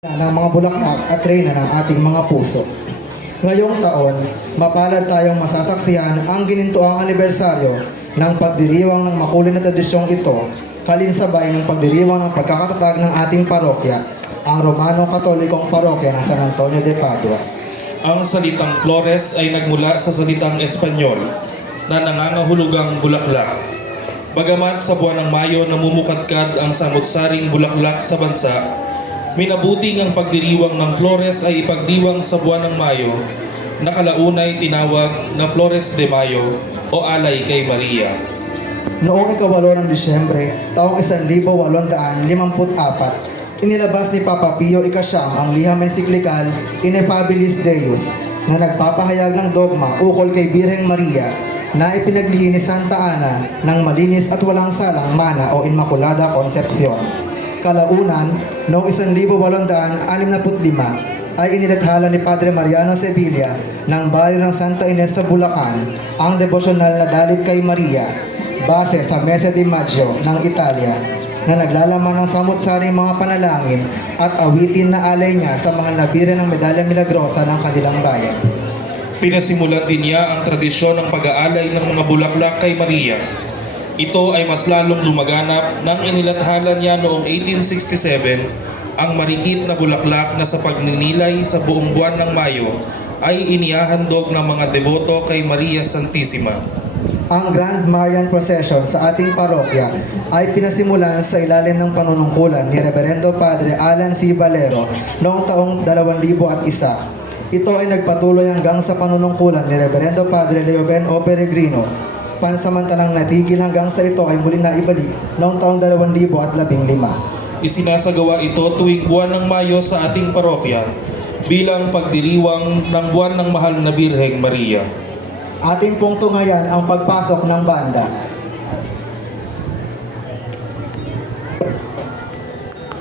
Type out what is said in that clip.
ng mga bulaklak at reyna ng ating mga puso. Ngayong taon, mapalad tayong masasaksihan ang ginintuang anibersaryo ng pagdiriwang ng makulay na tradisyong ito, kalinsabay ng pagdiriwang ng pagkakatatag ng ating parokya, ang Romano-Katolikong Parokya ng San Antonio de Padua. Ang salitang Flores ay nagmula sa salitang Espanyol na nangangahulugang bulaklak. Bagamat sa buwan ng Mayo namumukadkad ang samot-saring bulaklak sa bansa, minabuting ang pagdiriwang ng Flores ay ipagdiwang sa buwan ng Mayo na kalaunay tinawag na Flores de Mayo o Alay kay Maria. Noong ika-8 ng Disyembre, taong 1854, inilabas ni Papa Pio IX ang liham ensiklikal Ineffabilis Deus na nagpapahayag ng dogma ukol kay Birheng Maria na ipinaglihi ni Santa Ana ng malinis at walang salang mana o Immaculada Concepcion. Kalaunan, noong 1865 ay inilathala ni Padre Mariano Sevilla ng baryo ng Santa Ines sa Bulacan ang devosyonal na Dalit kay Maria base sa Mese di Maggio ng Italia na naglalaman ng samot-saring mga panalangin at awitin na alay niya sa mga nabira ng medalya milagrosa ng kanilang bayan. Pinasimulan din niya ang tradisyon ng pag-aalay ng mga bulaklak kay Maria. Ito ay mas lalong lumaganap nang inilathala niya noong 1867 ang marikit na bulaklak na sa pagninilay sa buong buwan ng Mayo ay inihahandog ng mga deboto kay Maria Santissima. Ang Grand Marian Procession sa ating parokya ay pinasimulan sa ilalim ng panunungkulan ni Reverendo Padre Alan C. Valero noong taong 2001. Ito ay nagpatuloy hanggang sa panunungkulan ni Reverendo Padre Leo Ben O. Peregrino. Pansamantalang natigil hanggang sa ito ay muling naibalik noong taong 2015. Isinasagawa ito tuwing buwan ng Mayo sa ating parokya bilang pagdiriwang ng buwan ng mahal na Birheng Maria. Ating pong tunghayan ang pagpasok ng banda.